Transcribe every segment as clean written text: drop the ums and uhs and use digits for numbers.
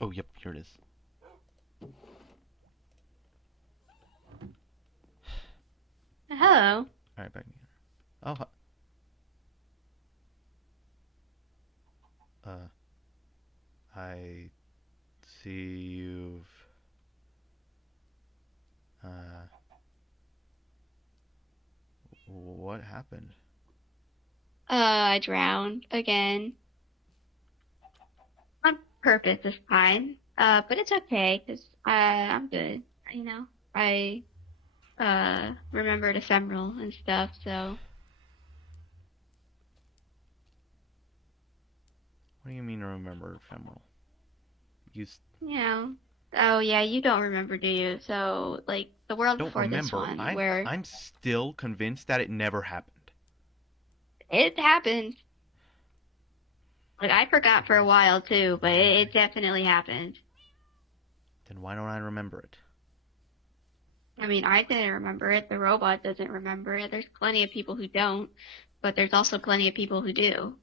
Oh, yep, here it is. Hello. Alright, back in here. Oh, I see you've, uh, what happened? I drowned again. On purpose this time. But it's okay, because I'm good. You know, I, remembered ephemeral and stuff, so, What do you mean remember ephemeral? You you know. Oh, yeah, you don't remember, do you? So, like, the world don't before this remember. one, I'm where I'm still convinced that it never happened. it happened. Like, I forgot for a while, too, but it definitely happened. Then why don't I remember it? I mean, I didn't remember it. The robot doesn't remember it. There's plenty of people who don't, but there's also plenty of people who do.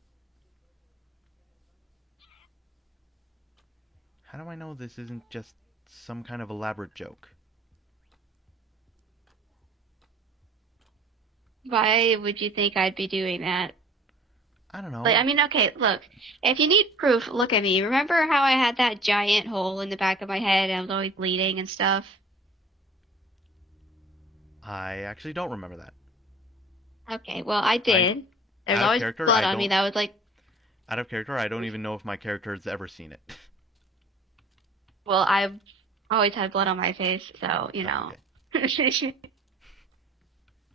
How do I know this isn't just some kind of elaborate joke? Why would you think I'd be doing that? I don't Like, know. I mean, okay, look, if you need proof, look at me. Remember how I had that giant hole in the back of my head and I was always bleeding and stuff? I actually don't remember that. Okay, well, I I did. There's out of always character, blood I on me don't that was like, out of character, I don't even know if my character has ever seen it. well, I've always had blood on my face, so, you know. Okay.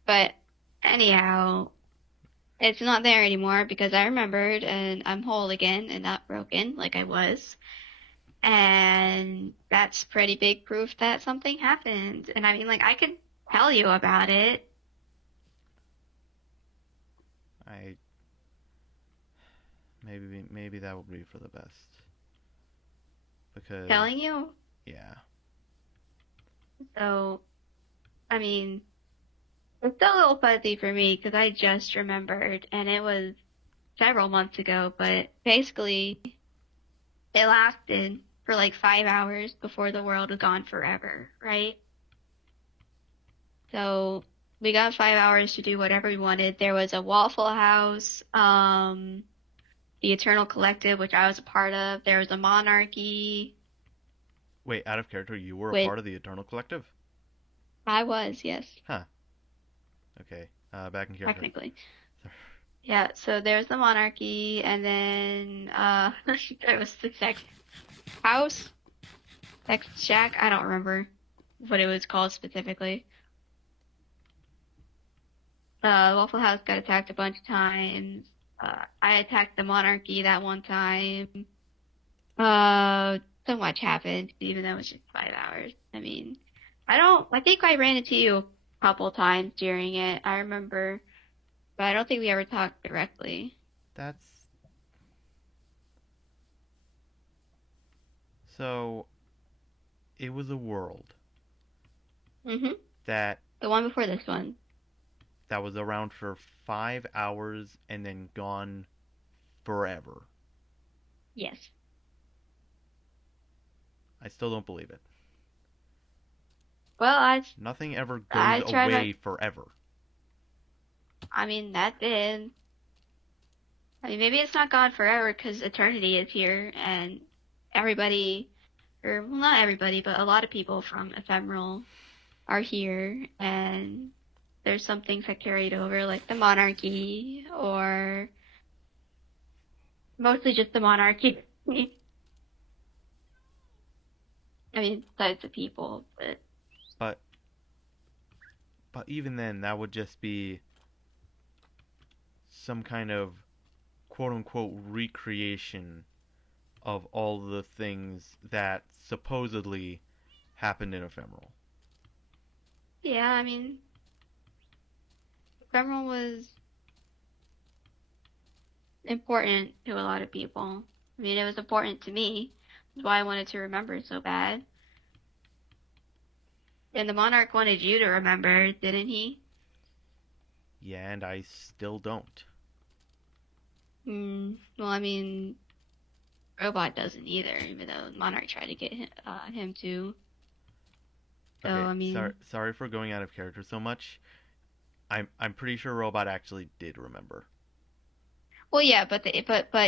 But anyhow, it's not there anymore because I remembered and I'm whole again and not broken like I was. And that's pretty big proof that something happened. And I mean, like, I could tell you about it. I maybe that would be for the best. Because Telling you? yeah. So, I mean, it's still a little fuzzy for me because I just remembered and it was several months ago, but basically it lasted for like 5 hours before the world was gone forever, right? So we got 5 hours to do whatever we wanted. There was a Waffle House, the Eternal Collective, which I was a part of. There was a monarchy, Wait, out of character, you were a which part of the Eternal Collective? I was, yes, Huh. Okay. Back in character. technically. Yeah, so there was the monarchy, and then there was the sex house, sex shack. I don't remember what it was called specifically. Waffle House got attacked a bunch of times. I attacked the monarchy that one time. So much happened, even though it was just 5 hours. I mean, I think I ran into you a couple times during it. I remember, but I don't think we ever talked directly. That's so it was a world Hmm. that The one before this one. was around for 5 hours and then gone forever. Yes. I still don't believe it. Well, Nothing ever goes I tried my, away forever. I mean, that did. I mean, maybe it's not gone forever because eternity is here and everybody, or well, not everybody, but a lot of people from Ephemeral are here, and there's some things that carried over, like the monarchy, or mostly just the monarchy. I mean, besides the people, but But but even then, that would just be some kind of quote unquote recreation of all the things that supposedly happened in Ephemeral. yeah, I mean, Ephemeral was important to a lot of people. I mean, it was important to me. That's why I wanted to remember so bad. And the monarch wanted you to remember, didn't he? Yeah, and I still don't. Well, I mean, Robot doesn't either, even though Monarch tried to get him to. So, Okay, I sorry mean, sorry for going out of character so much. I'm pretty sure Robot actually did remember. well, yeah, but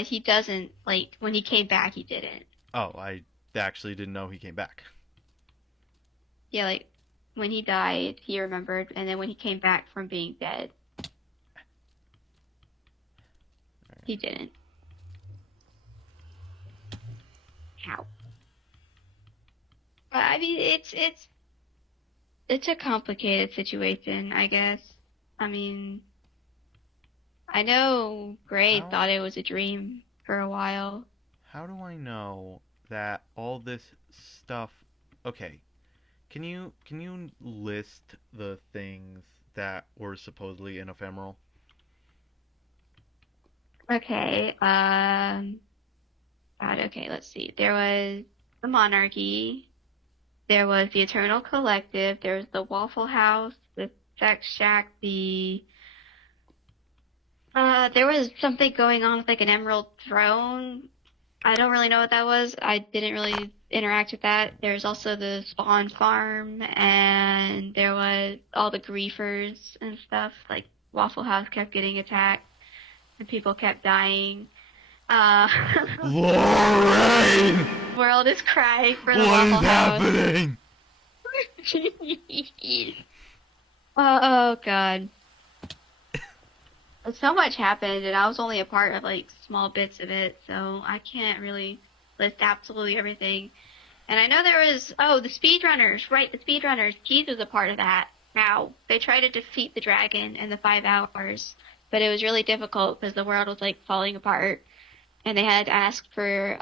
he doesn't like when he came back, he didn't. Oh, I actually didn't know he came back. Yeah, like when he died, he remembered, and then when he came back from being dead, he didn't. How? But I mean, it's a complicated situation, I guess. I mean, I know Gray How thought it was a dream for a while. how do I know that all this stuff? Okay, can you list the things that were supposedly in Ephemeral? Okay, God, okay, let's see. There was the Monarchy, there was the Eternal Collective, there was the Waffle House, the Sex Shack, there was something going on with like an Emerald Throne. I don't really know what that was. I didn't really interact with that. There's also the Spawn Farm, and there was all the griefers and stuff. Like Waffle House kept getting attacked, and people kept dying. Uh, Lorraine! world is crying for the What is Waffle House. happening? Oh God. So much happened, and I was only a part of like small bits of it, so I can't really list absolutely everything. And I know there was, oh, the speedrunners, right, the speedrunners. Keys was a part of that. Now, they tried to defeat the dragon in the 5 hours, but it was really difficult because the world was like falling apart, and they had to ask for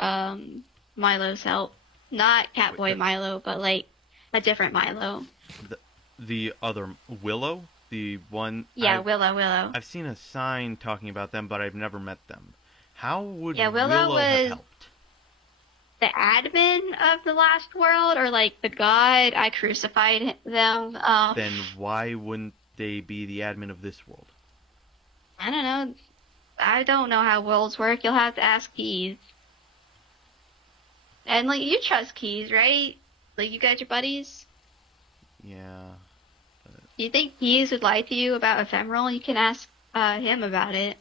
Milo's help. Not Wait, Catboy Milo, but like a different Milo. the, the other Willow, the one Yeah, Willow. I've seen a sign talking about them, but I've never met them. How Yeah, would Willow Willow have was helped? the admin of the last world, or like the god. I crucified them. Then why wouldn't they be the admin of this world? I don't know. I don't know how worlds work. You'll have to ask Keys. And like you trust Keys, right? Like you guys are buddies. Yeah. Do you think Keys would lie to you about Ephemeral? You can ask him about it.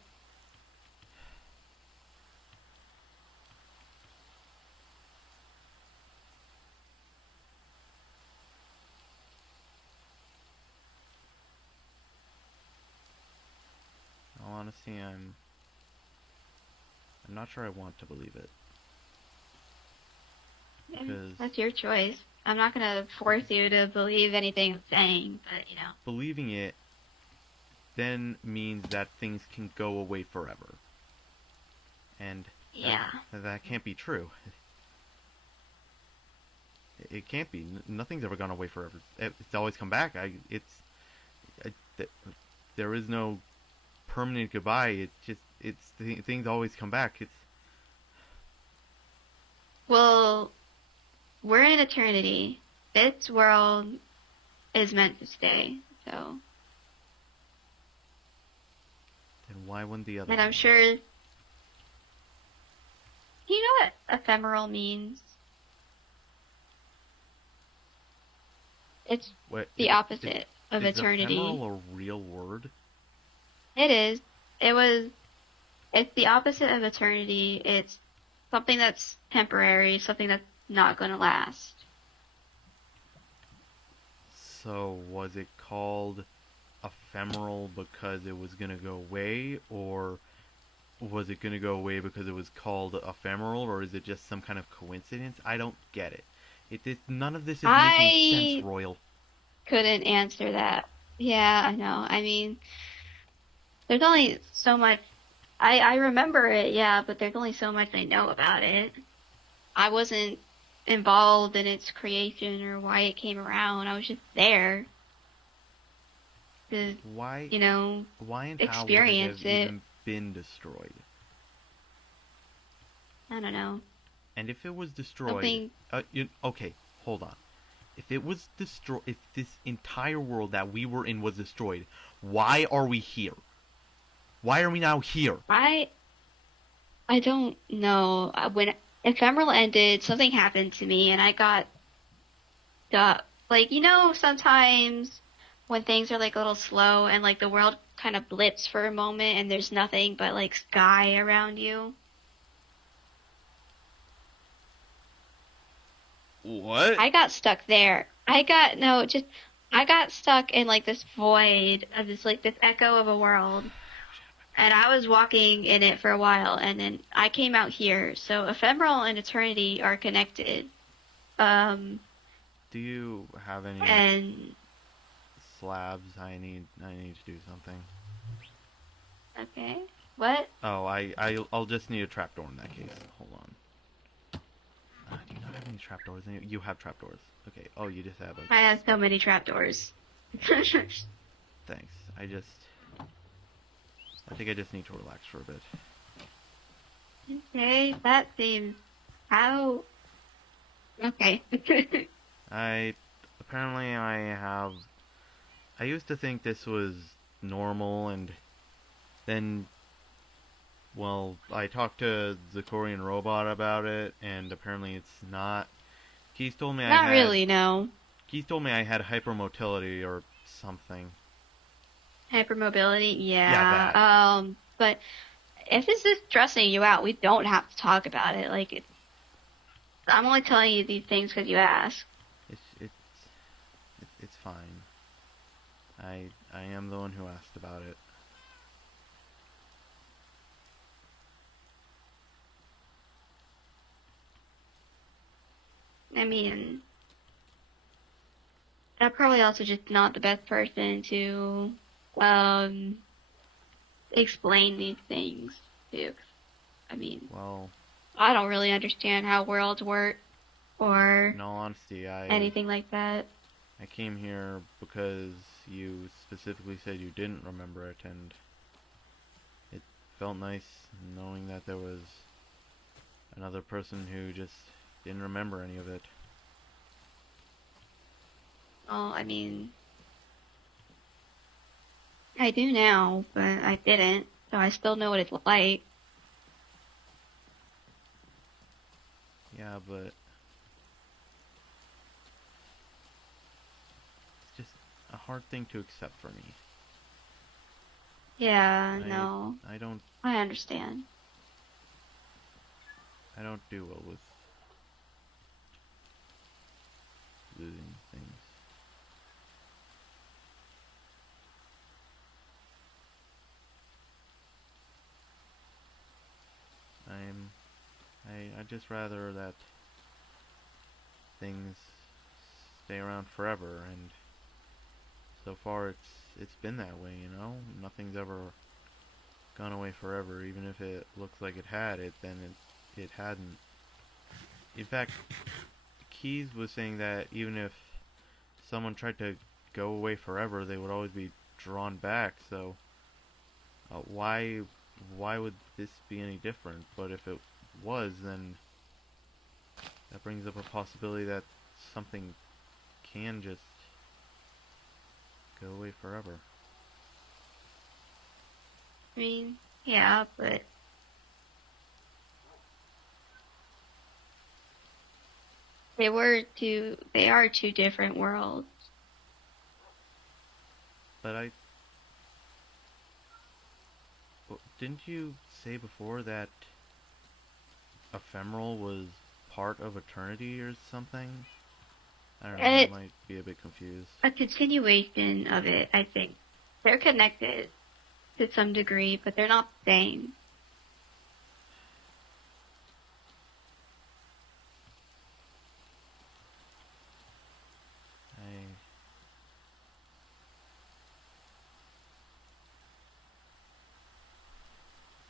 In all honesty, I'm not sure I want to believe it Yeah, because that's your choice. I'm not gonna force you to believe anything I'm saying, but you know. believing it then means that things can go away forever, and Yeah. that can't be true. It can't be. Nothing's ever gone away forever. It's always come back. I, th- there is no permanent goodbye. Things always come back. Well, we're in eternity. This world is meant to stay, so. Then why wouldn't the other And I'm one? sure. You know what ephemeral means? It's What the is opposite of is eternity. ephemeral a real word? It is. It was. It's the opposite of eternity. It's something that's temporary, something that's not going to last. So was it called ephemeral because it was gonna go away, or was it gonna go away because it was called ephemeral, or is it just some kind of coincidence? I don't get it. None of this is making sense, I Royal. couldn't answer that. Yeah, I know. I mean, there's only so much. I remember it, yeah, but there's only so much I know about it. I wasn't involved in its creation or why it came around. I was just there to, Why, you know, why and how would it experience have it. even been destroyed? I don't know. And if it was destroyed, Something. okay, hold on. If it was destroyed, if this entire world that we were in was destroyed, why are we here? Why are we now here? I don't know. When Ephemeral ended, something happened to me, and I got like sometimes when things are like a little slow and like the world kind of blips for a moment and there's nothing but like sky around you. What? I got stuck there. I got no, just I got stuck in like this void of this echo of a world. And I was walking in it for a while, and then I came out here. So ephemeral and eternity are connected. Um, Do you have any and slabs? I need to do something. okay, what? Oh, I'll just need a trapdoor in that case. Hold on. Do you not have any trapdoors? You have trapdoors. Okay. Oh, you just have a. I have so many trapdoors. Thanks. I think I just need to relax for a bit. Okay, that seems how. Okay. I apparently I have. I used to think this was normal, and then, well, I talked to the Korean robot about it, and apparently it's not. Keith told me I Not had. really, no. Keith told me I had hypermotility or something. Hypermobility, Yeah, yeah. that. But if this is stressing you out, we don't have to talk about it. I'm only telling you these things because you asked. It's it's it's fine. I am the one who asked about it. I mean, I'm probably also just not the best person to um explain these things to. I mean, Well, I don't really understand how worlds work or in all honesty, anything like that. I came here because you specifically said you didn't remember it, and it felt nice knowing that there was another person who just didn't remember any of it. Well, I mean, I do now, but I didn't, so I still know what it's like. Yeah, but it's just a hard thing to accept for me. Yeah, I no, I don't I understand. I don't do well with losing things. I'm I just rather that things stay around forever, and so far it's been that way, you know? Nothing's ever gone away forever. Even if it looks like it had it, then it hadn't. In fact, Keys was saying that even if someone tried to go away forever, they would always be drawn back. So why would this be any different? But if it was, then that brings up a possibility that something can just go away forever. I mean, yeah, but they are two different worlds. But didn't you say before that ephemeral was part of eternity or something? I don't know. I It's might be a bit confused. a continuation of it, I think. They're connected to some degree, but they're not the same. I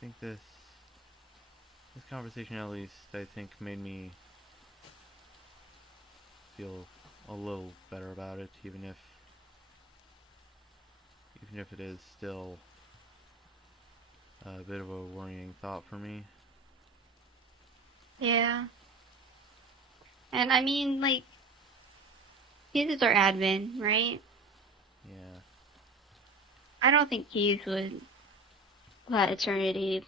think this conversation at least I think made me feel a little better about it, even if it is still a bit of a worrying thought for me. Yeah. And I mean, like, Keys is our admin, right? Yeah. I don't think Keys would let Eternity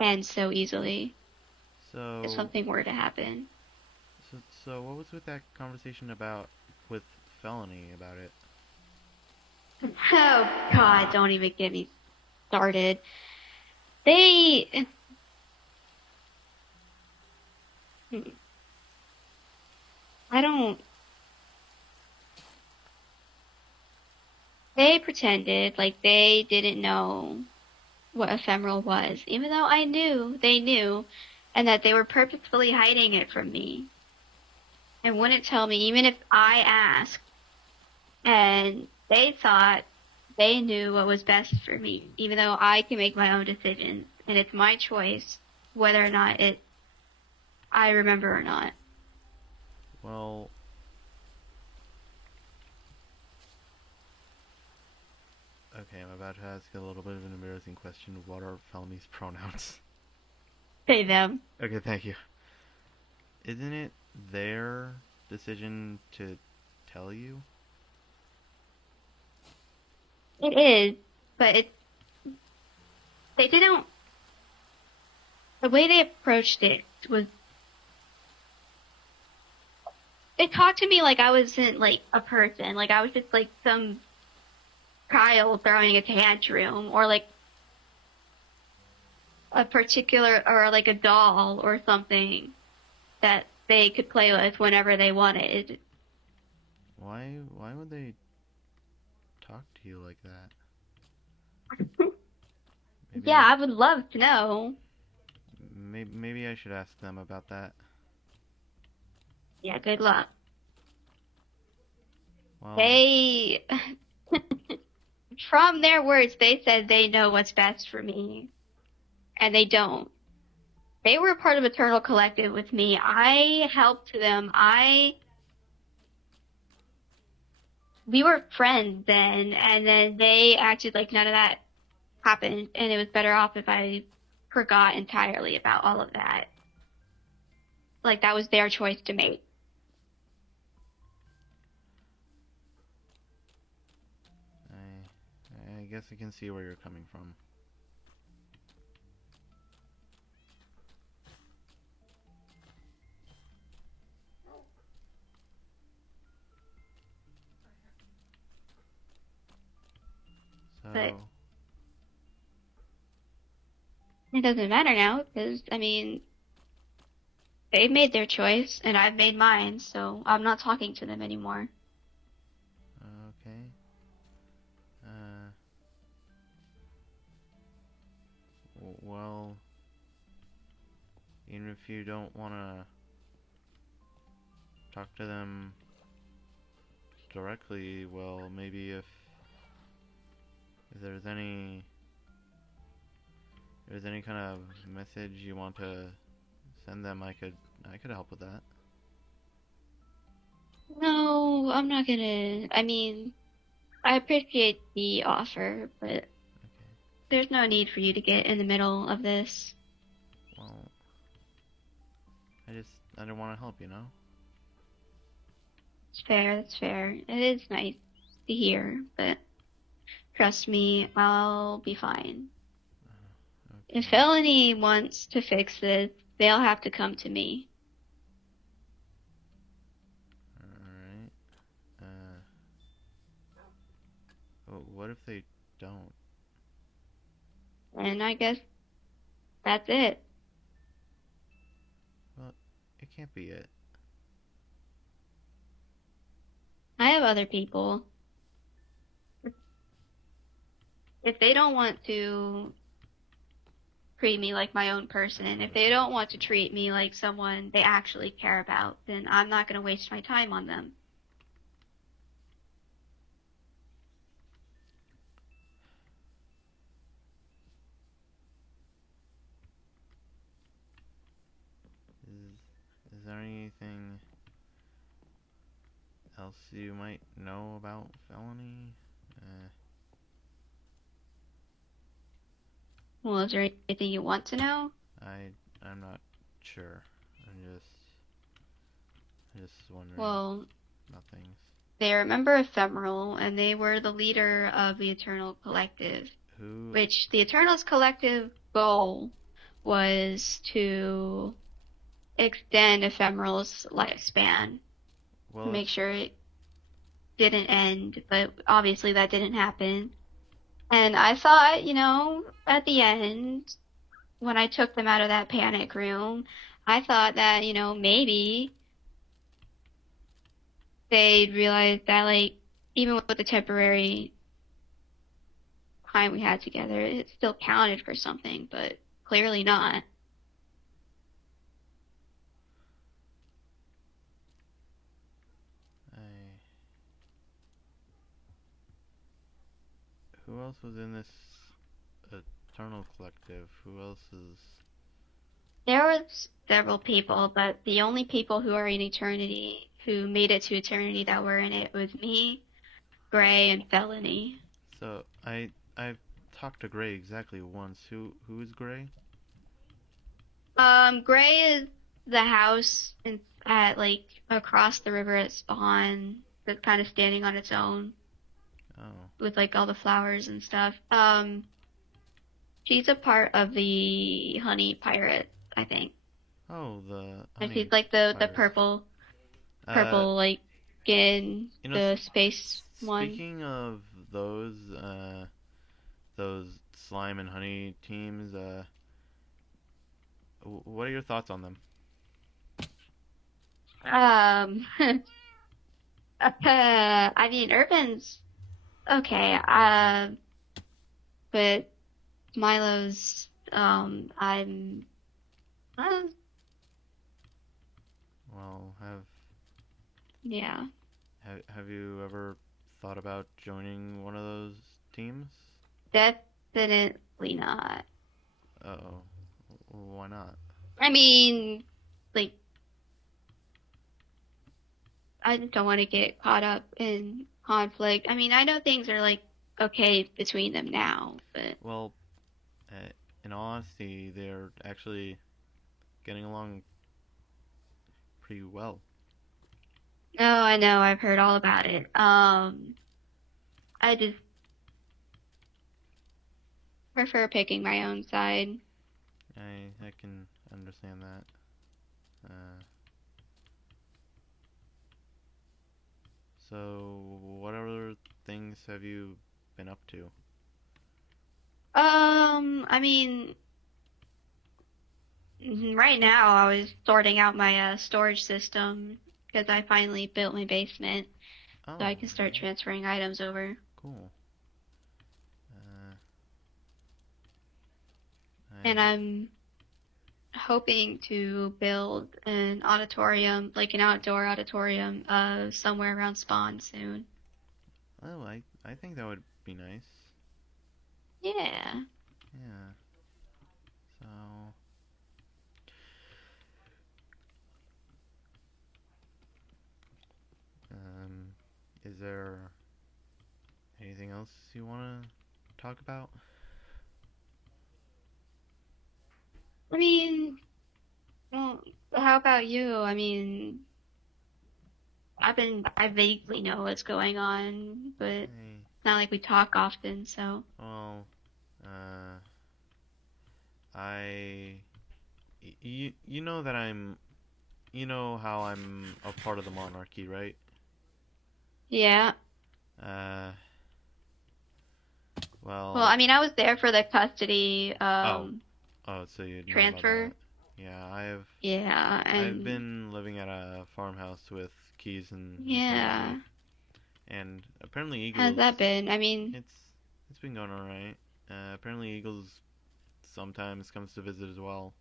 end so easily if So, something were to happen. so what was with that conversation about with Felony about it? Oh, God, don't even get me started. They. I don't. They pretended like they didn't know what ephemeral was, even though I knew they knew, and that they were purposefully hiding it from me and wouldn't tell me, even if I asked. And they thought they knew what was best for me, even though I can make my own decisions, and it's my choice whether or not I remember or not. Well, okay, I'm about to ask a little bit of an embarrassing question. What are Felony's pronouns? Say them. Okay, thank you. Isn't it their decision to tell you? It is, but they didn't. The way they approached it was they talked to me like I wasn't like a person, like I was just like some child throwing a tantrum, or like a particular, or like a doll or something that they could play with whenever they wanted. Why would they talk to you like that? Maybe Yeah, I I would love to know. maybe I should ask them about that. Yeah, good luck. Well, They, from their words, they said they know what's best for me, and they don't. They were part of Eternal Collective with me. I helped them. We were friends then, and then they acted like none of that happened, and it was better off if I forgot entirely about all of that. Like that was their choice to make. I guess I can see where you're coming from. But So, it doesn't matter now, because, I mean, they've made their choice, and I've made mine, so I'm not talking to them anymore. okay. Uh, well, even if you don't want to talk to them directly, well, maybe if there's any kind of message you want to send them, I could help with that. No, I'm not gonna. I mean, I appreciate the offer, but Okay. there's no need for you to get in the middle of this. Well, I don't want to help, you know? It's fair, that's fair. It is nice to hear, but trust me, I'll be fine. If Okay. Felony wants to fix this, they'll have to come to me. Alright. Uh, what if they don't? And I guess that's it. Well, it can't be it. I have other people. If they don't want to treat me like my own person, if they don't want to treat me like someone they actually care about, then I'm not going to waste my time on them. Is there anything else you might know about felony? Uh, Well, is there anything you want to know? I'm not sure. I'm just wondering Well, about things. they remember Ephemeral, and they were the leader of the Eternal Collective, Who? which the Eternals Collective goal was to extend Ephemeral's lifespan to Well, make it's sure it didn't end, but obviously that didn't happen. And I thought, at the end, when I took them out of that panic room, I thought that, maybe they'd realize that, like, even with the temporary time we had together, it still counted for something, but clearly not. I. Who else was in this Eternal Collective? Who else is? There was several people, but the only people who are in Eternity, who made it to Eternity that were in it was me, Gray, and Felony. So I've talked to Gray exactly once. Who is Gray? Gray is the house at like across the river at Spawn that's kind of standing on its own Oh. with like all the flowers and stuff. She's a part of the Honey Pirates, I think. Oh, the And she's honey like the virus. Uh, purple like skin, you know, the space one. speaking of those, those slime and honey teams, what are your thoughts on them? Um, I mean, Urban's okay. But Milo's, uh, Well, yeah, have you ever thought about joining one of those teams? definitely not. Uh-oh. Why not? I mean, like, I just don't want to get caught up in conflict. I mean, I know things are like okay between them now, but Well, uh, in all honesty, they're actually getting along pretty well. no, I know I've heard all about it. I just prefer picking my own side. I can understand that. Uh, so what other things have you been up to? I mean, right now I was sorting out my storage system because I finally built my basement, so I Oh, can start okay, transferring items over. cool. Uh, And I I'm hoping to build an auditorium, like an outdoor auditorium, somewhere around Spawn soon. oh I think that would be nice. Yeah. Yeah. So um, is there anything else you want to talk about? I mean, well, how about you? I mean, I vaguely know what's going on, but it's I not like we talk often, so. well, uh, I you know that you know how I'm a part of the monarchy, right? Yeah. Uh, Well, well, I mean, I was there for the custody oh, oh, so you know about transfer. that. Yeah, Yeah, I've and been living at a farmhouse with keys and custody. yeah. And apparently How's Eagles, that been? I mean, it's it's been going alright. Apparently Eagles sometimes comes to visit as well.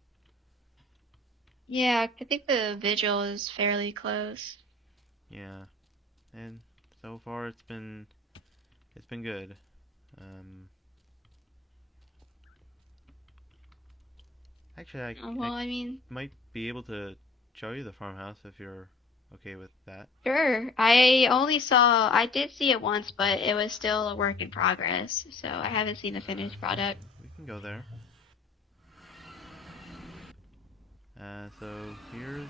yeah, I think the vigil is fairly close. Yeah, and so far it's been good. Um, Actually, I Well, I mean, might be able to show you the farmhouse if you're okay with that. sure. I did see it once, but it was still a work in progress, so I haven't seen the finished product. We can go there. So here's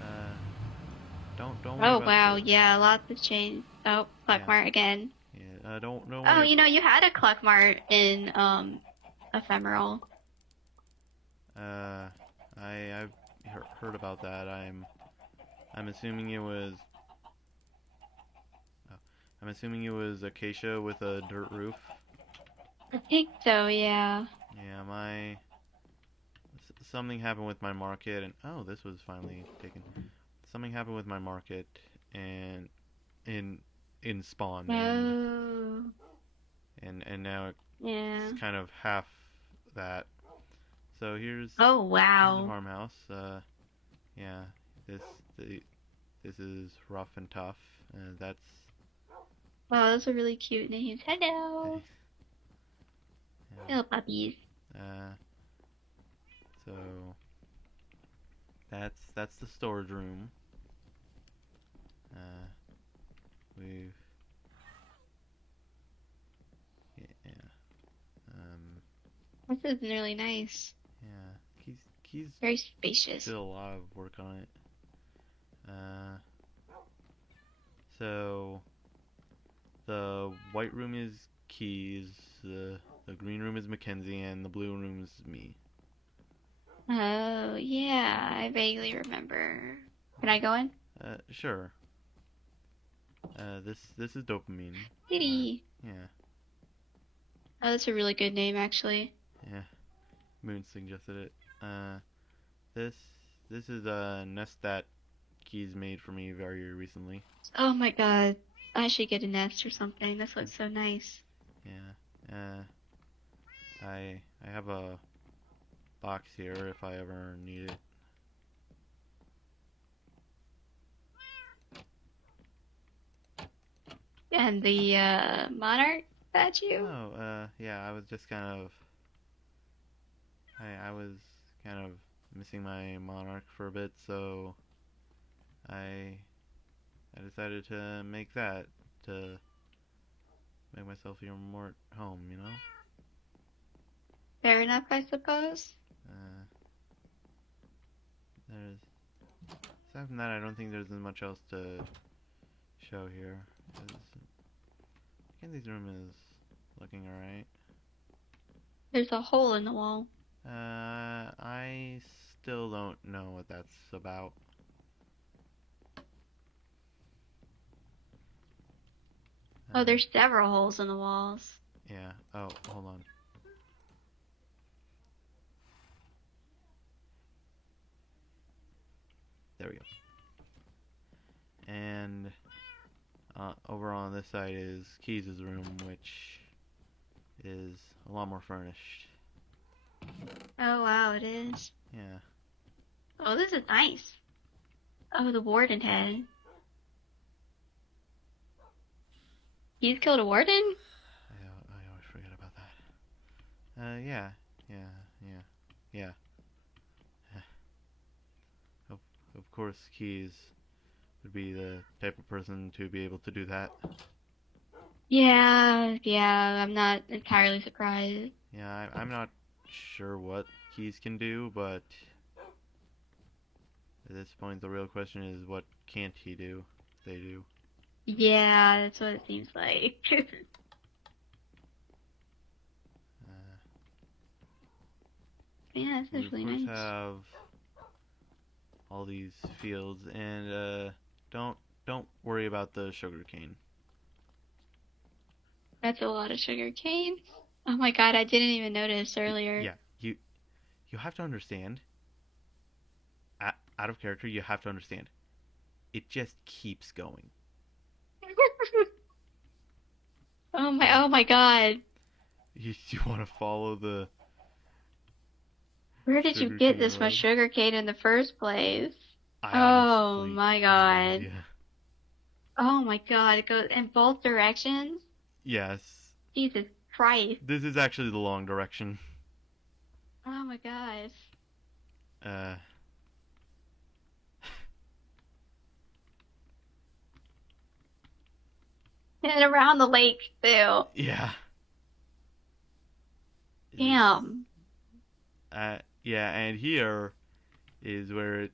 uh, don't worry Oh about wow, the yeah, lots of change. Oh, yeah Cluckmart again. yeah. Don't Oh, worry. you had a Cluckmart in Ephemeral. Uh, I've heard about that. I'm assuming it was oh, I'm assuming it was acacia with a dirt roof. I think so, yeah. Yeah, something happened with my market, and oh, this was finally taken. Something happened with my market, and in in spawn, Oh, and now it's yeah. kind of half that. So Oh here's the wow. farmhouse. Yeah, this the, this is rough and tough. That's Wow, those are really cute names. Hello. Hello, puppies. uh, so that's the storage room. Uh, we've yeah This is really nice. yeah keys Very spacious. did a lot of work on it. Uh, so the white room is Keys, the green room is Mackenzie, and the blue room is me. Oh, yeah, I vaguely remember. Can I go in? Sure. This is dopamine. Kitty. Yeah, Oh, that's a really good name, actually. yeah. Moon suggested it. Uh, this this is a nest that Keys made for me very recently. Oh my god. I should get a nest or something. This looks so nice. Yeah. I have a box here if I ever need it. And the monarch statue? Oh, yeah. I was just kind of I was kind of missing my monarch for a bit, so I I decided to make that to make myself feel more at home, you know? Fair enough, I suppose. Uh, there's Aside from that, I don't think there's much else to show here. 'Cause Mackenzie's room is looking alright. There's a hole in the wall. I still don't know what that's about. Oh, Uh, there's several holes in the walls. yeah. Oh, hold on. There we go. And over on this side is Keys' room, which is a lot more furnished. Oh wow, it is. Yeah. Oh, this is nice. Oh, the warden head. He's killed a warden? I always forget about that. Yeah. Yeah. Yeah. Yeah. Of, of course, Keys would be the type of person to be able to do that. Yeah, I'm not entirely surprised. Yeah, I'm not sure what Keys can do, but at this point, the real question is what can't he do? They do. Yeah, that's what it seems like. Uh, Yeah, we this is of really course nice. have all these fields, and don't don't worry about the sugar cane. That's a lot of sugar cane. Oh my god, I didn't even notice earlier. Yeah, you have to understand. Out of character, you have to understand. It just keeps going. Oh my God. You want to follow the Where did you get sugarcane this much road? sugar cane in the first place? I Oh honestly my have no God. idea. Oh my God. It goes in both directions? Yes, Jesus Christ. this is actually the long direction. Oh my gosh. Uh, And around the lake too. yeah. Just, Damn. yeah, and here is where it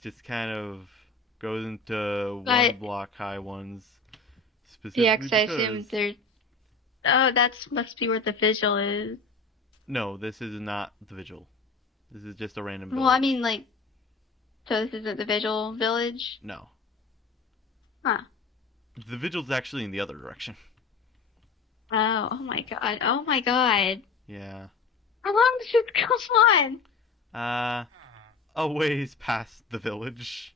just kind of goes into one But block high ones yeah, specifically 'cause I because assume there's. Oh, that's must be where the visual is. no, this is not the vigil. This is just a random Well, I village. mean, like, so this isn't the visual village? No, Huh. the vigil's actually in the other direction. Oh, oh my God. Oh my God. Yeah. How long does this go on? Uh, a ways past the village.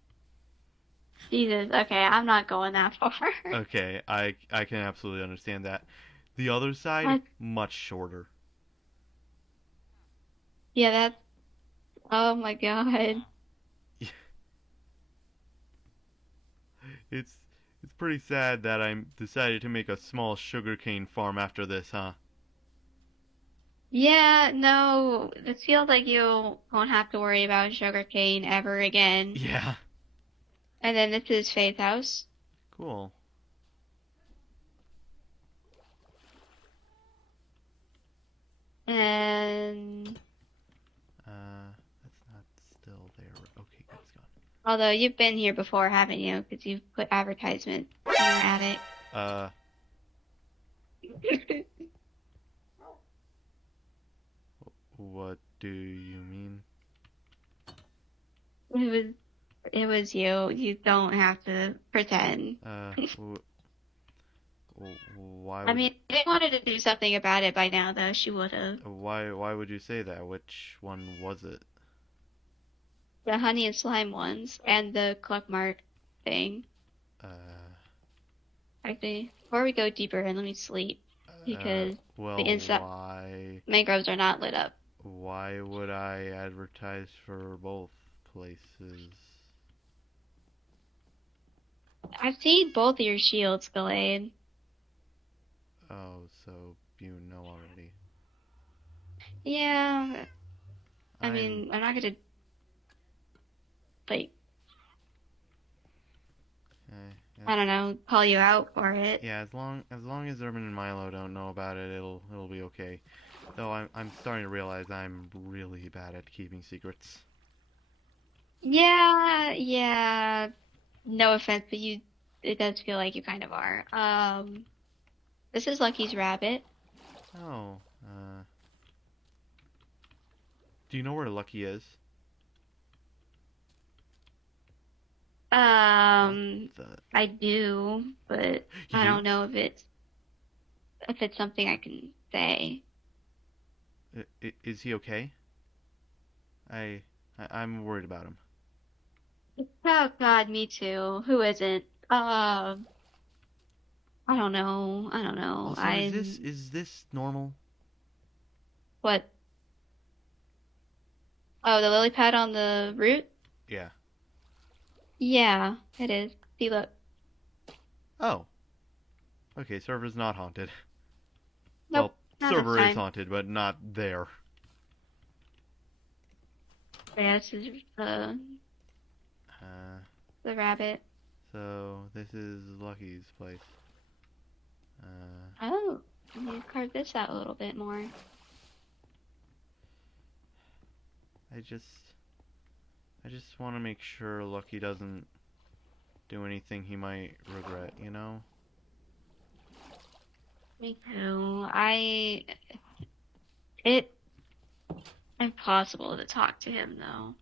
Jesus. Okay, I'm not going that far. Okay, I can absolutely understand that. The other side, What? much shorter. Yeah, that's. Oh my God. It's it's pretty sad that I decided to make a small sugarcane farm after this, huh? Yeah, no, this feels like you won't have to worry about sugarcane ever again. Yeah. And then this is Faith's house. Cool. And That's not still there. Okay, good, it's gone. although you've been here before, haven't you? Because you've put advertisement in your attic. Uh, what do you mean? It was it was you. You don't have to pretend. Uh, why I would mean, if they wanted to do something about it by now, though, she would have. why would you say that? Which one was it? The honey and slime ones and the cluck mark thing. Uh, Actually, before we go deeper in, let me sleep because the well, inside mangroves are not lit up. why would I advertise for both places? I've seen both of your shields, Gallade. Oh, so you know already. Yeah, I I'm, mean, I'm not gonna like, uh, I don't know, call you out for it. yeah, as long as Urban and Milo don't know about it, it'll be okay. Though I'm starting to realize I'm really bad at keeping secrets. Yeah, yeah. No offense, but it does feel like you kind of are. This is Lucky's rabbit. Oh, do you know where Lucky is? What Um, the? I do, but You I do? don't know if it's something I can say. Is he okay? I, I'm worried about him. Oh God, me too. Who isn't? I don't know. I don't know. Also, is this normal? What? Oh, the lily pad on the root? Yeah. Yeah, it is. See, look. Oh, okay. Server's not haunted. Nope, Well, not this server is time. haunted, but not there. Yeah, this is Uh, the rabbit. so this is Lucky's place. Uh, Oh, you carved this out a little bit more. I just, I just want to make sure Lucky doesn't do anything he might regret. You know? Me too. It impossible to talk to him though.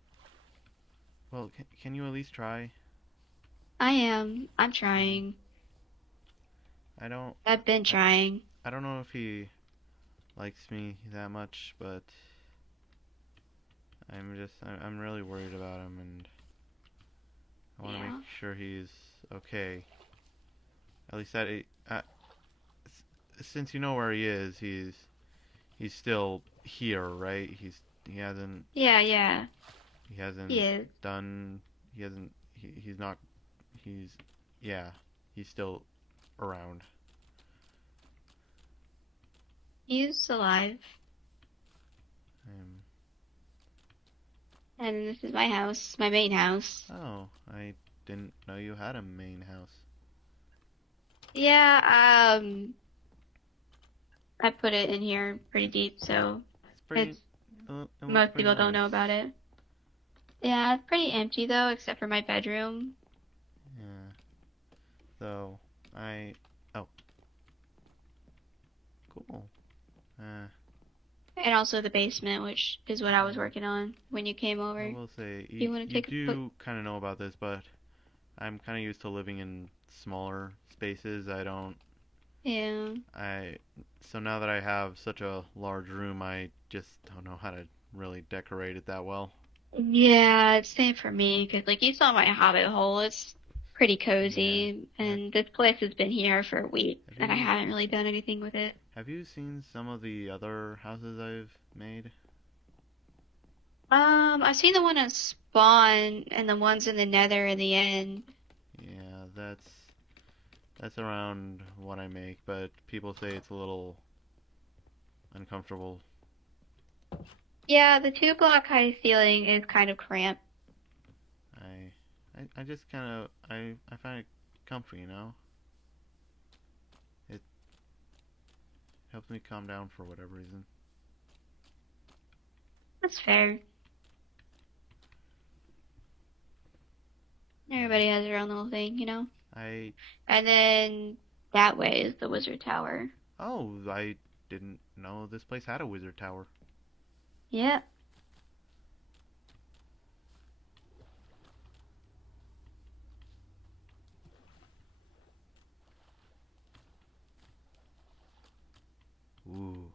Well, can you at least try? I am. I'm trying. I don't, I've been I, trying. I don't know if he likes me that much, but I'm really worried about him, and I want to make Yeah. sure he's okay. At least since you know where he is, he's still here, right? He hasn't Yeah, yeah, he he hasn't is. done he hasn't he's not he's yeah he's still around. He's alive. Um, And this is my house, my main house. oh, I didn't know you had a main house. Yeah, I put it in here pretty deep, so It's pretty. it's It looks most pretty people don't know nice. about it. Yeah, it's pretty empty though, except for my bedroom Yeah. So I. Oh, cool. Uh, and also the basement, which is what I was yeah. working on when you came over. I If will say you want to you take a look. do kind of know about this, but I'm kind of used to living in smaller spaces. I don't. Yeah. I. So now that I have such a large room, I just don't know how to really decorate it that well. Yeah, it's same for me, 'cause like you saw my hobbit hole, it's pretty Yeah. cozy, Have, and this place has been here for weeks, have and I you haven't really done anything with it. have you seen some of the other houses I've made? I've seen the one on Spawn and the ones in the Nether in the end. Yeah, that's around what I make, but people say it's a little uncomfortable. Yeah, the 2 block high ceiling is kind of cramped. I just kind of I find it comfy, you know. It helps me calm down for whatever reason. That's fair. Yeah. Everybody has their own little thing, you know? I And then that way is the wizard tower. I didn't know this place had a wizard tower. Yep. Ooh.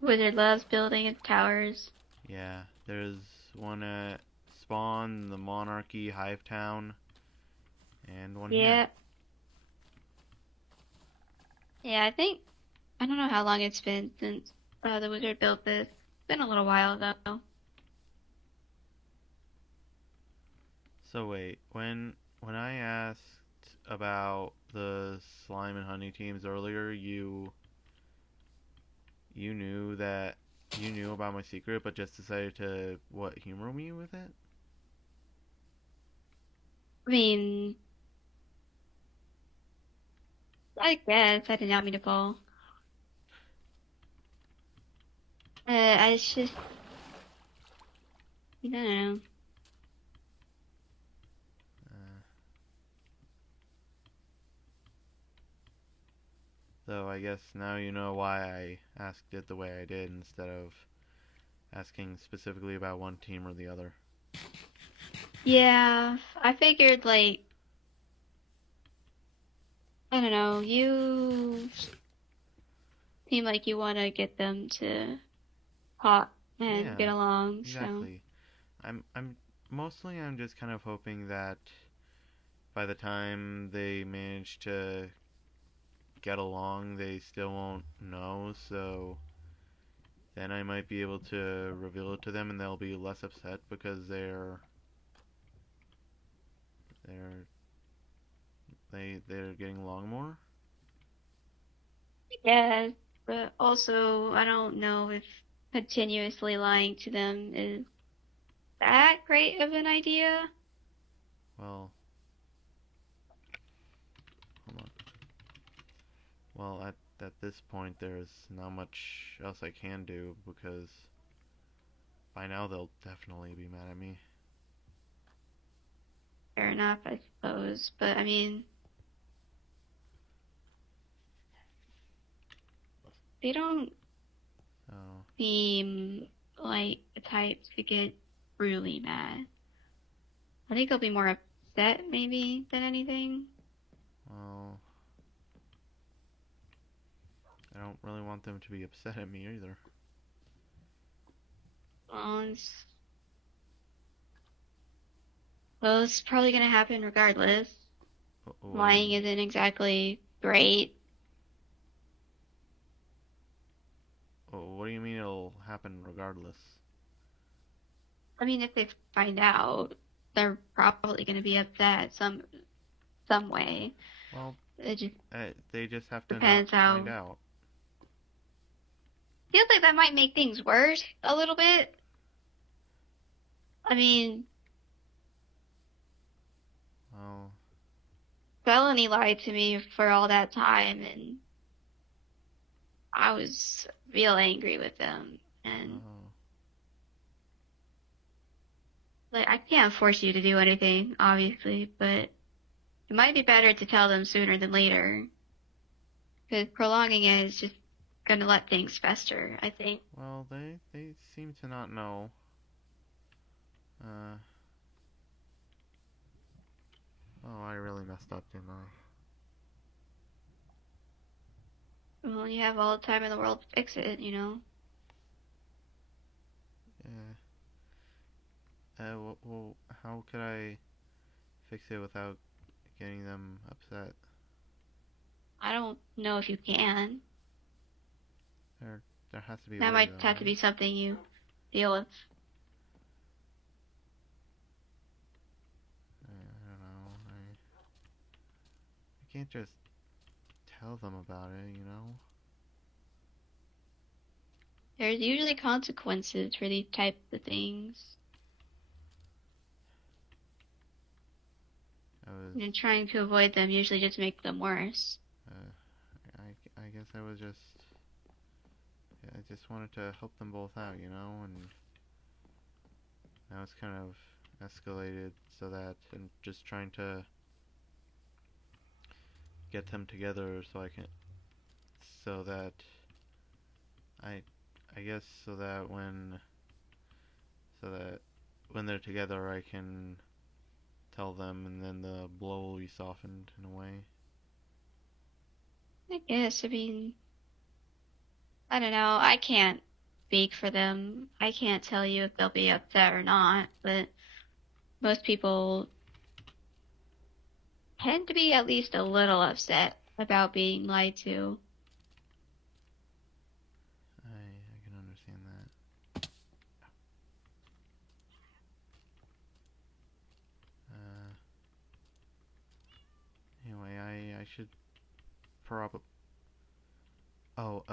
Wizard loves building its towers. Yeah, there's one at Spawn, the Monarchy, Hive Town, and one here. Yep. Yeah, I don't know how long it's been since the wizard built this. It's been a little while though. So wait, when I asked about the slime and honey teams earlier, you knew that you knew about my secret, but just decided to what humor me with it? I mean, I guess I did not mean to fall. I just, I don't know. Uh, so I guess now you know why I asked it the way I did instead of asking specifically about one team or the other. Yeah, I figured like, I don't know, you seem like you want to get them to talk and Yeah, get along, so. exactly. I'm just kind of hoping that by the time they manage to get along, they still won't know, so then I might be able to reveal it to them and they'll be less upset because they're they're getting along more. Yeah, but also I don't know if continuously lying to them is that great of an idea. Well, hold on. Well, at this point there's not much else I can do because by now they'll definitely be mad at me. Fair enough, I suppose. But I mean, they don't So, seem like the type to get really mad. I think they'll be more upset maybe than anything. well, I don't really want them to be upset at me either. Well, well, it's probably gonna happen regardless. What do you Flying mean? isn't exactly great. What do you mean it'll happen regardless? I mean, if they find out, they're probably going to be upset some way. Well, It just they just have to not depends find how. out. Feels like that might make things worse a little bit. I mean, Well, Felony lied to me for all that time, and I was real angry with them. And oh, like, I can't force you to do anything, obviously, but it might be better to tell them sooner than later, because prolonging it is just gonna let things fester, I think. well, they seem to not know. Uh, oh, I really messed up, didn't I? Well, you have all the time in the world to fix it, you know? Yeah. Well, how could I fix it without getting them upset? I don't know if you can. There, there has to be a That way, might though, have to right? be something you deal with. I don't know. I can't just tell them about it. There's usually consequences for these types of things. I was, And trying to avoid them usually just makes them worse. I guess I just wanted to help them both out, and now it's kind of escalated so that I'm just trying to get them together so that I, I guess so that when they're together I can tell them and then the blow will be softened in a way. I guess, I mean, I don't know. I can't speak for them. I can't tell you if they'll be upset or not, but most people tend to be at least a little upset about being lied to. I can understand that. Uh, anyway, I should probably. Oh,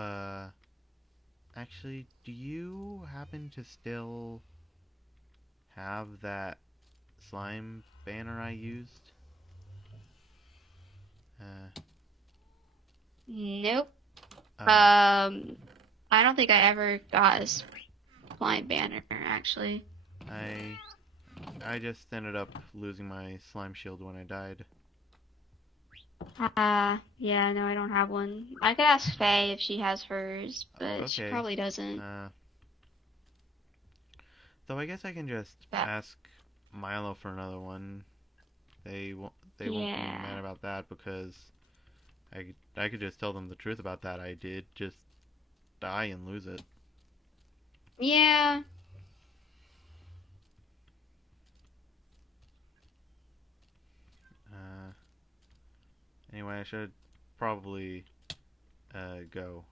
actually, do you happen to still have that slime banner I used? Uh, Nope. uh, Um, I don't think I ever got a blind banner, actually. I I just ended up losing my slime shield when I died. Yeah, no, I don't have one. I could ask Faye if she has hers, but she Okay. probably doesn't. Uh, though I guess I can just But ask Milo for another one. They won't be mad yeah. about that because I could just tell them the truth about that. I did just die and lose it. Yeah. Uh, anyway, I should probably go.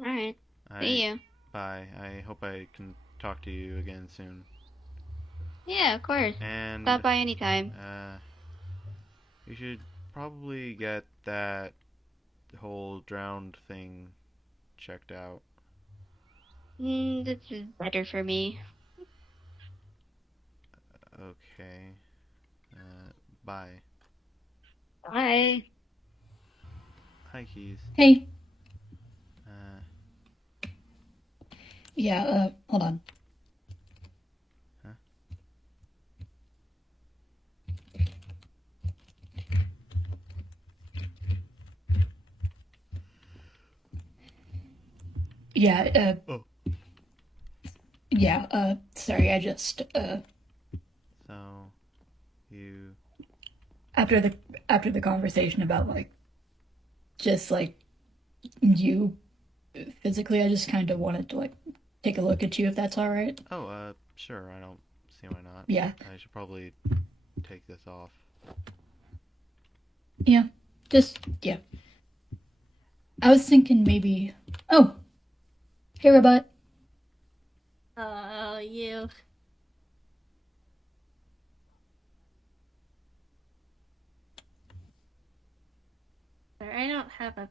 All right. I See you. Bye. I hope I can talk to you again soon. Yeah, of course. Stop And by anytime. uh, you should probably get that whole drowned thing checked out. This is better for me. Okay. Uh, bye. Bye. Hi, Keys. Hey, Uh, yeah, hold on. huh? Yeah, Oh. yeah, sorry, I just, So, you. after the, after the conversation about, like, just, like, you physically, I just kind of wanted to, like, take a look at you if that's alright. Oh, sure. I don't see why not. Yeah, I should probably take this off. Yeah. Just, yeah. I was thinking maybe. Oh, hey, Robot. Oh, you. I don't have a.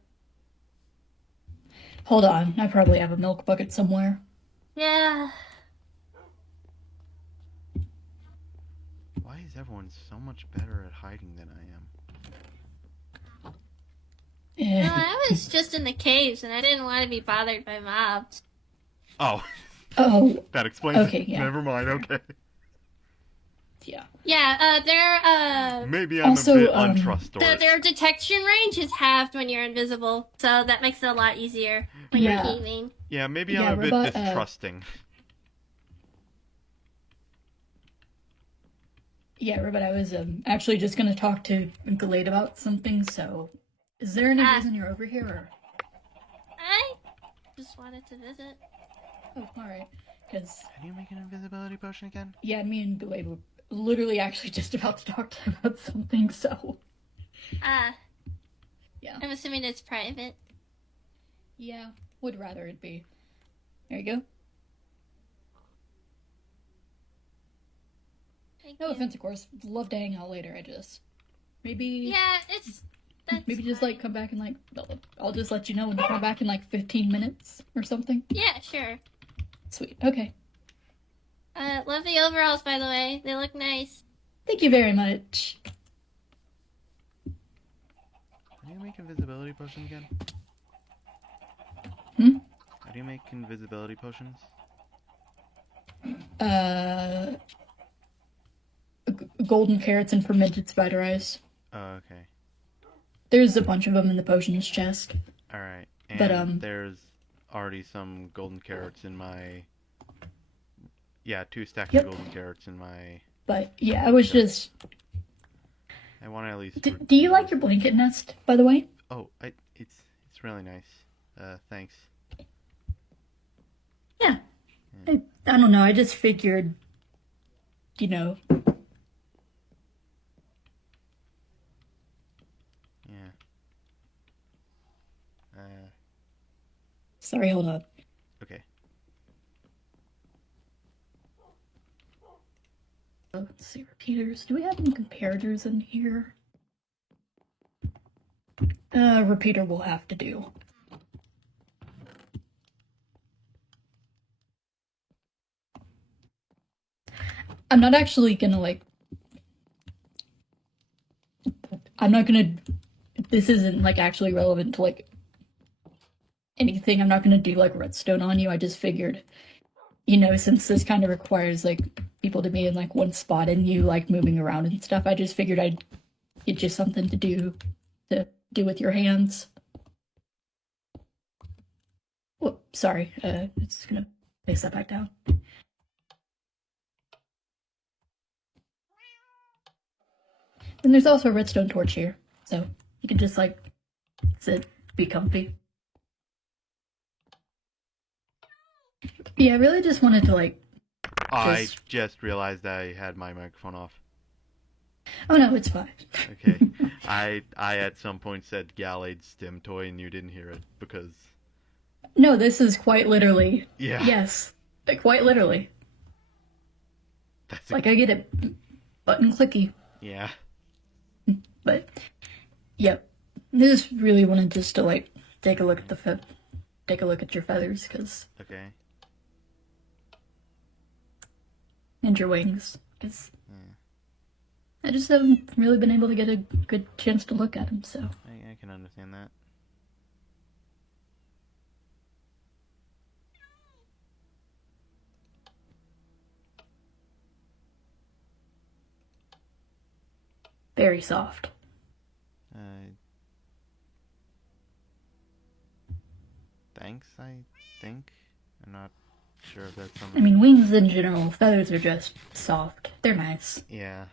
Hold on. I probably have a milk bucket somewhere. Yeah. Why is everyone so much better at hiding than I am? No, I was just in the caves and I didn't want to be bothered by mobs. Oh, Oh, that explains okay, it. yeah. Never mind. Okay. Yeah. Yeah, Maybe I'm Also, a bit untrustworthy. their detection range is halved when you're invisible, so that makes it a lot easier when you're Yeah. caving. Yeah, maybe Yeah, I'm a bit Robot, distrusting. Yeah, Robot, I was actually just gonna talk to Glade about something, so. Is there any reason you're over here, or? I just wanted to visit. Oh, alright. Because, How do you make an invisibility potion again? yeah, me and Glade were literally actually just about to talk to him about something, so. Yeah. I'm assuming it's private. Yeah, would rather it be. There you go. Thank No you. offense, of course. Love to hang out later. I just maybe Yeah, maybe just fine. like come back and like I'll just let you know when you come back in like 15 minutes or something. Yeah, sure. Sweet. Okay. Love the overalls, by the way. They look nice. Thank you very much. How do you make invisibility potion again? Hmm? How do you make invisibility potions? Golden carrots and fermented spider eyes. Oh, okay. There's a bunch of them in the potions chest. Alright. And But, there's already some golden carrots in my... Yeah, 2 stacks Yep. of golden carrots in my... But yeah, I was just. I want to at least... Do you like your blanket nest, by the way? Oh, it's really nice. Thanks. Yeah. I don't know. I just figured, you know. Yeah. Sorry, hold on. Okay. Let's see, repeaters. Do we have any comparators in here? Repeater will have to do. I'm not actually gonna like. I'm not gonna. This isn't like actually relevant to like anything. I'm not gonna do like redstone on you. I just figured, since this kind of requires like people to be in like one spot and you like moving around and stuff, I just figured I'd get you something to do with your hands. Whoop, sorry. It's gonna place that back down. And there's also a redstone torch here, so you can just like sit, be comfy. Yeah, I really just wanted to like. I just realized I had my microphone off. Oh no, it's fine. Okay. I at some point said Gallade stim toy and you didn't hear it because... No, this is quite literally. Yeah. Yes, quite literally. That's Like I get it, button clicky. Yeah. But, yep. Just really wanted just to like take a look at take a look at your feathers, Okay. and your wings, because I just haven't really been able to get a good chance to look at them. So I can understand that. very soft. Thanks, I think. I'm not sure if that's I something... mean, wings in general, feathers are just soft. They're nice. Yeah.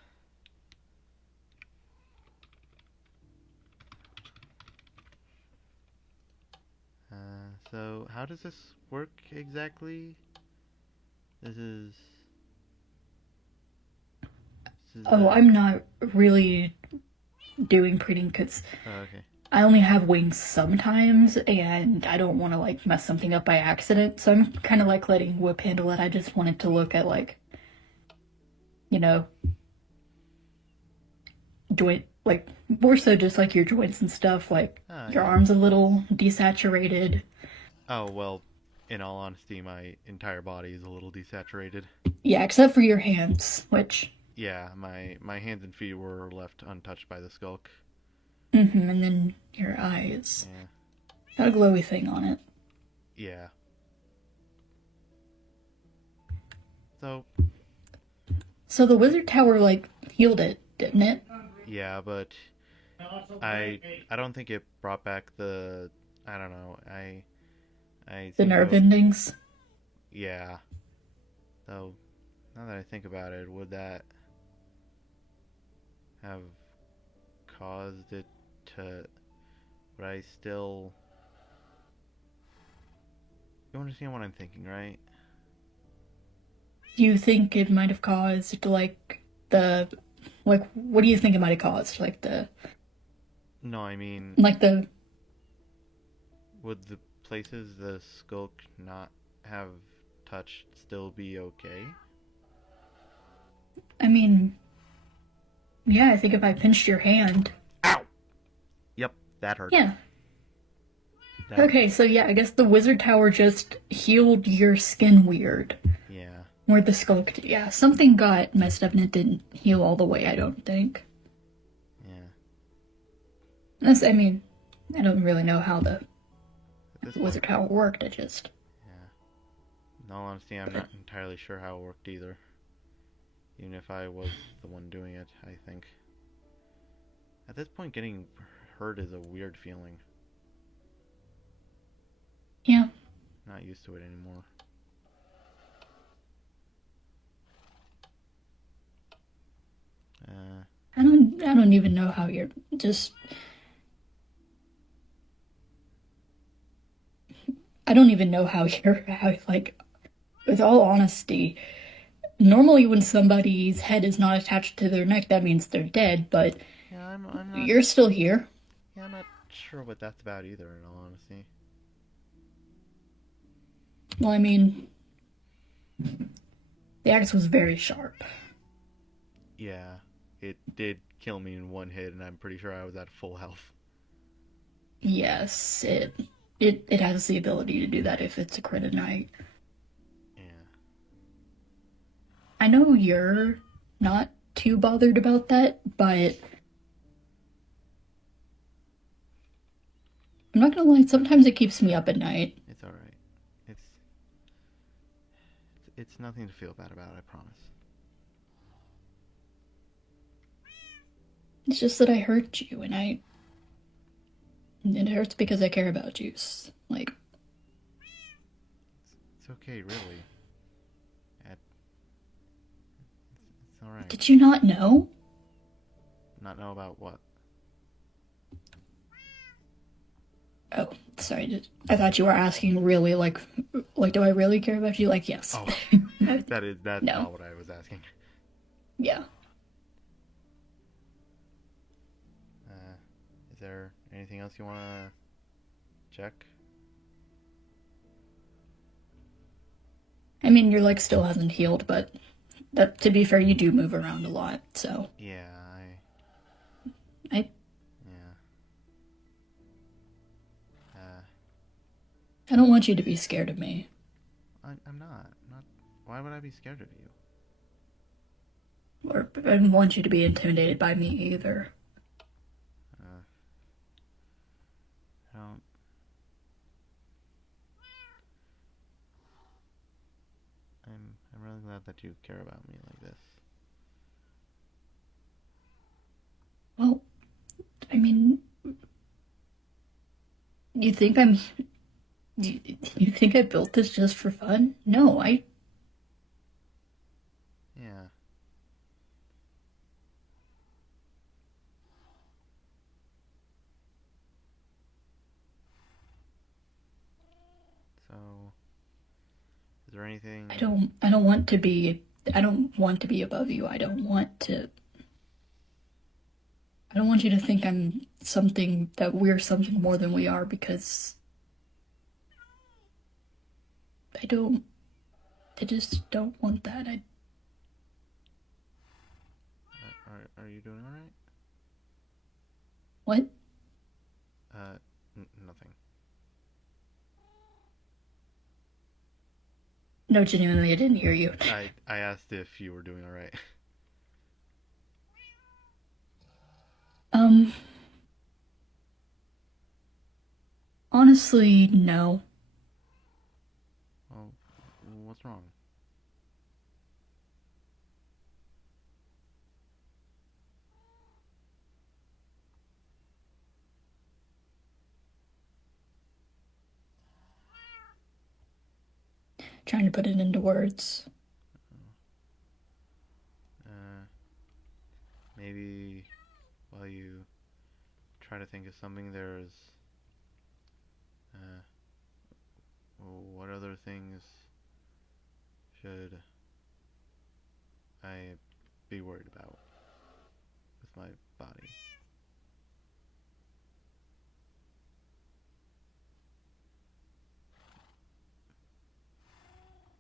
So how does this work exactly? This is... Oh, I'm not really doing breeding because Oh, okay. I only have wings sometimes, and I don't want to like mess something up by accident. So I'm kind of like letting Whip handle it. I just wanted to look at like, you know, joint, like more so just like your joints and stuff. Like Oh, your yeah. arms a little desaturated. Oh, well, in all honesty, my entire body is a little desaturated. Yeah, except for your hands, which, Yeah, my hands and feet were left untouched by the skulk. and then your eyes. Yeah. Got a glowy thing on it. Yeah. So, So the wizard tower like healed it, didn't it? yeah, but I I don't think it brought back the I don't know. I The seem to nerve have, endings. yeah. So, now that I think about it, would that have caused it to would I still you understand what I'm thinking, right? Do you think it might have caused the like what do you think it might have caused? No, I mean, Like the would the places the skulk not have touched still be okay? I mean, yeah, I think if I pinched your hand. Ow! Yep, that hurt. Yeah. That Okay, so yeah, I guess the wizard tower just healed your skin weird. yeah. Or the skull yeah, something got messed up and it didn't heal all the way, I don't think. Yeah. I mean, I don't really know how the At this wizard point, tower worked, I just yeah. In all honesty, I'm not entirely sure how it worked either. Even if I was the one doing it, I think. At this point, getting hurt is a weird feeling. yeah. Not used to it anymore. I don't even know how you're just I don't even know how you're how like with all honesty, normally when somebody's head is not attached to their neck, that means they're dead, but Yeah, I'm not. you're still here. Yeah, I'm not sure what that's about either. In all honesty. Well, I mean, the axe was very sharp. Yeah, it did kill me in one hit, and I'm pretty sure I was at full health. Yes, it has the ability to do that if it's a kryptonite. Yeah. I know you're not too bothered about that, but I'm not gonna lie, sometimes it keeps me up at night. It's all right. It's nothing to feel bad about. I promise. It's just that I hurt you, and it hurts because I care about you. Like, It's okay, really. It's all right. did you not know? Not know about what? Oh, sorry. I thought you were asking really like do I really care about you? Like, yes. Oh, No, that's no. not what I was asking. Yeah. Is there anything else you want to check? I mean, your leg still hasn't healed, but that to be fair, you do move around a lot, so Yeah, I yeah. Uh, I don't want you to be scared of me. I'm not. Not. Why would I be scared of you? Or I don't want you to be intimidated by me either. I don't. I'm really glad that you care about me like this. Well, I mean, you think I'm you think I built this just for fun? No, I Yeah. So, is there anything? I don't want to be I don't want to be above you. I don't want you to think I'm something that we're something more than we are because I don't. I just don't want that. Are you doing alright? What? Nothing. No, genuinely, I didn't hear you. I asked if you were doing alright. Um, honestly, no. Well, what's wrong? Trying to put it into words. Uh, Maybe while you try to think of something, there's uh, what other things should I be worried about with my body?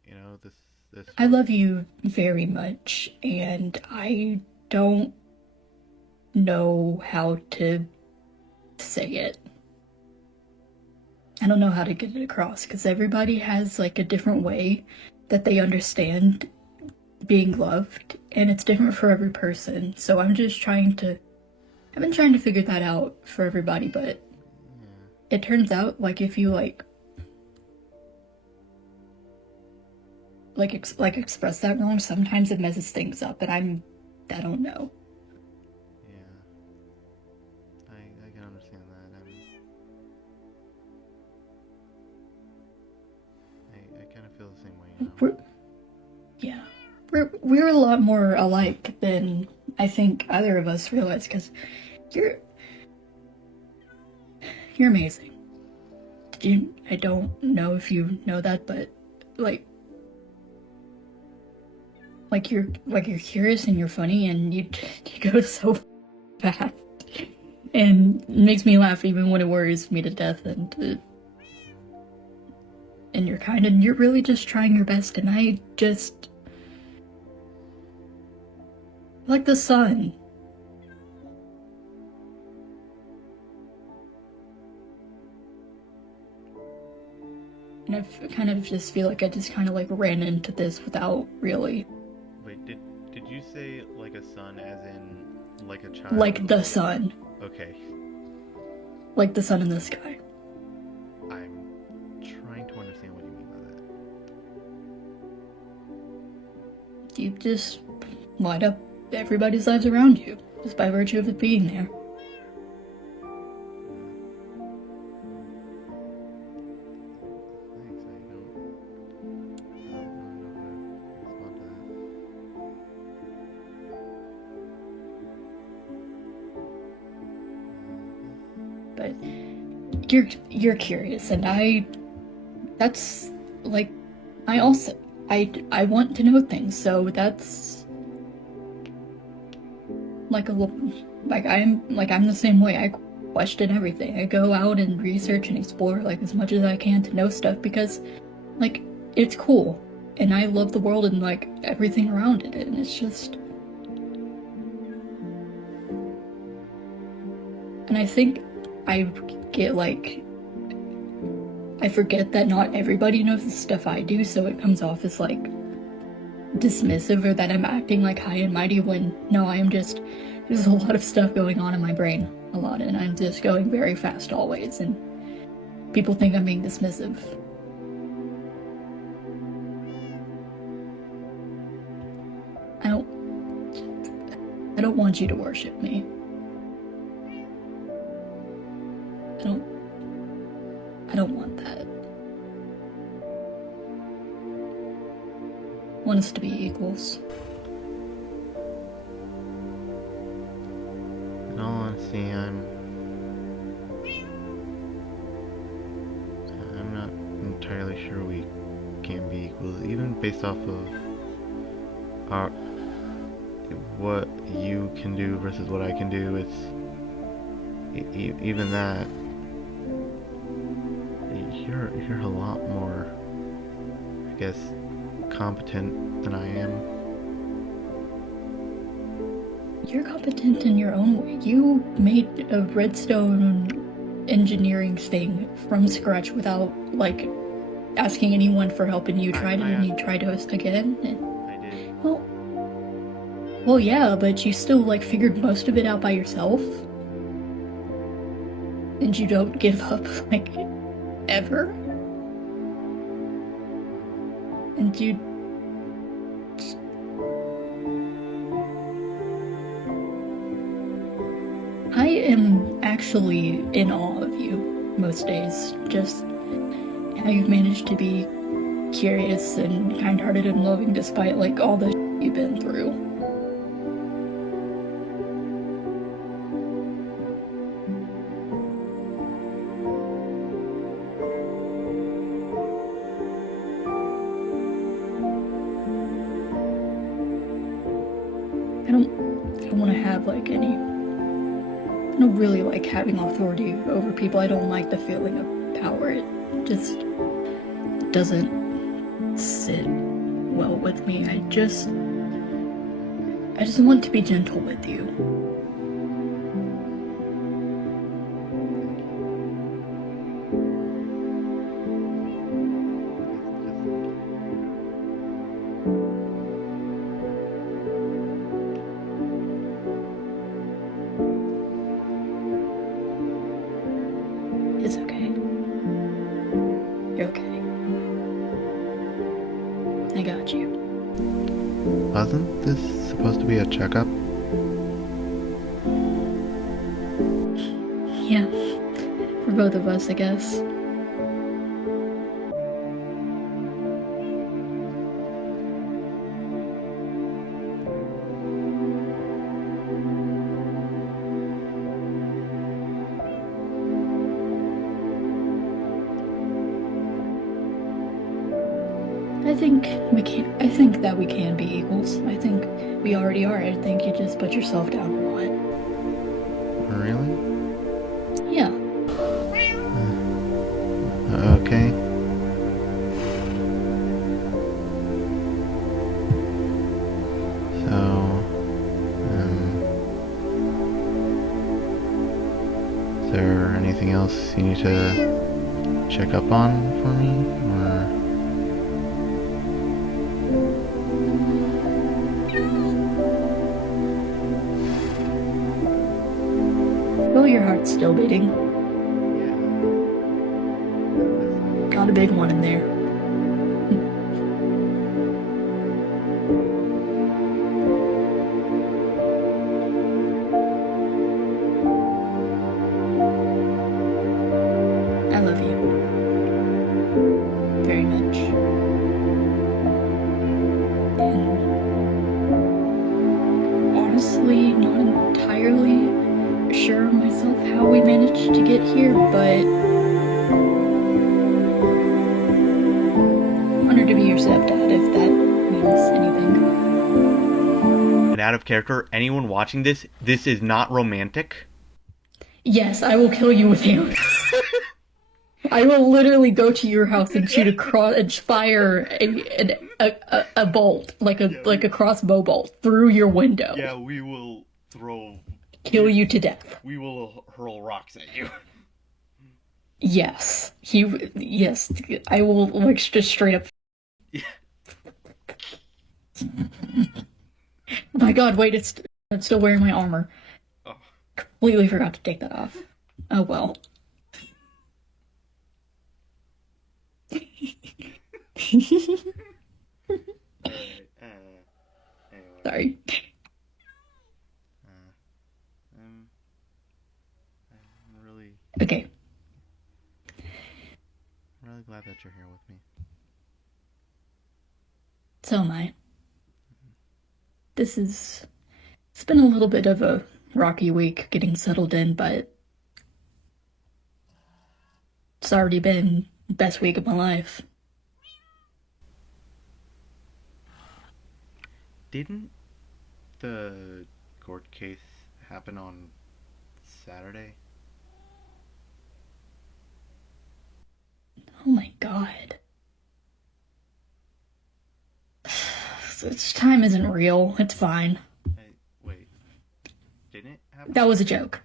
You know, this I was love you very much, and I don't know how to say it. I don't know how to get it across because everybody has like a different way that they understand being loved, and it's different for every person. So I've been trying to figure that out for everybody, but yeah. it turns out like if you express that wrong, sometimes it messes things up, and I don't know. Yeah, I can understand that, and I kind of feel the same way, you know. We're, yeah, we're a lot more alike than I think either of us realize because you're you're amazing. I don't know if you know that, but like you're curious and you're funny and you go so fast and it makes me laugh even when it worries me to death and you're kind and you're really just trying your best and I just like the sun. And I kind of just feel like I just kind of like ran into this without really Wait, did you say like a sun, as in like a child? like the sun, Okay, like the sun in the sky. I'm trying to understand what you mean by that. You just light up everybody's lives around you just by virtue of it being there. Thanks. I don't really know how to respond to But you're curious and that's like I also I want to know things, so that's like I'm the same way. I question everything. I go out and research and explore like as much as I can to know stuff because like it's cool and I love the world and like everything around it and it's just and I think I get like I forget that not everybody knows the stuff I do, so it comes off as like dismissive or that I'm acting like high and mighty when no, I am just there's a lot of stuff going on in my brain, a lot, and I'm just going very fast always, and people think I'm being dismissive. I don't want you to worship me. I don't want that. I want us to be equals. In all honesty, I'm not entirely sure we can be equal, even based off of our what you can do versus what I can do. even that, you're a lot more, I guess, competent than I am. You're competent in your own way. You made a redstone engineering thing from scratch without, like, asking anyone for help, and you tried it and you tried it again. And, I did. well, yeah, but you still, like, figured most of it out by yourself. And you don't give up, like, ever. And you. I am actually in awe of you most days. Just how you've managed to be curious and kind-hearted and loving despite, like, all the you've been through. I don't want to have, like, any. I don't really like having authority over people. I don't like the feeling of power. It just doesn't sit well with me. I just want to be gentle with you. It's okay. You're okay. I got you. Wasn't this supposed to be a checkup? Yeah. For both of us, I guess. I think that we can be equals. I think we already are. I think you just put yourself down a lot. Really? Yeah. Okay. So, is there anything else you need to check up on for me, or? Well, your heart's still beating. Got a big one in there. I love you. Very much. And honestly, not entirely sure myself how we managed to get here, but honored to be your stepdad, if that means anything. And out of character, anyone watching this is not romantic. Yes, I will kill you with hammers. I will literally go to your house and shoot and fire a bolt, like a crossbow bolt, through your window. Yeah, we will Kill you to death. We will hurl rocks at you. Yes, yes, I will, like, just straight up. My God, wait, I'm still wearing my armor. Oh. Completely forgot to take that off. Oh well. Sorry. I'm really Okay. glad that you're here with me. So am I. It's been a little bit of a rocky week getting settled in, but it's already been the best week of my life. Didn't the court case happen on Saturday? Oh my god. This time isn't real. It's fine. Hey, wait. Didn't it happen? That was a joke.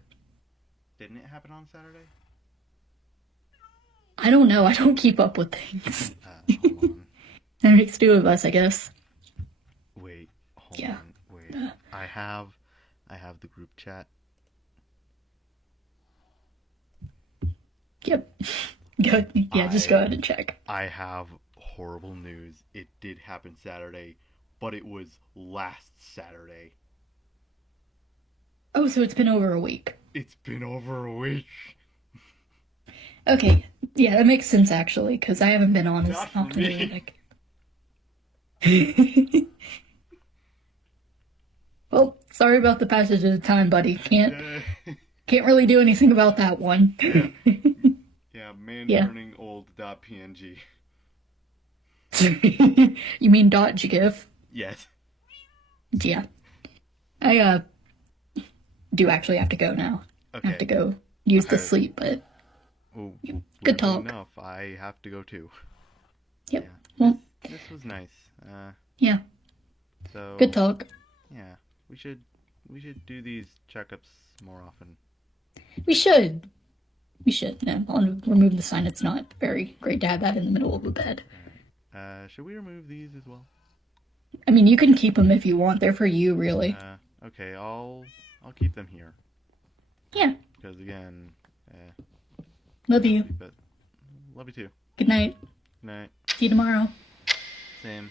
Didn't it happen on Saturday? I don't know. I don't keep up with things. Hold on. There makes two of us, I guess. Wait. Hold Yeah. on. Wait. I have the group chat. Yep. Good. Yeah, just go ahead and check. I have horrible news. It did happen Saturday, but it was last Saturday. Oh, so it's been over a week. It's been over a week. Okay. Yeah, that makes sense actually, because I haven't been on as Not for often as me. like. Well, sorry about the passage of time, buddy. Can't really do anything about that one. Yeah, man Yeah. turning old .png. You mean .gif? Yes. Yeah. I do actually have to go now. Okay. I have to go use the Okay. sleep, but Well, Good weirdly talk. enough, I have to go too. yep. Yeah. Well, This was nice. yeah. So Good talk. Yeah, we should do these checkups more often. We should. We should. No, I'll remove the sign. It's not very great to have that in the middle of a bed. Should we remove these as well? I mean, you can keep them if you want. They're for you, really. Okay, I'll keep them here Yeah. because again, Love you. but love you too. Good night. Good night. See you tomorrow. Same.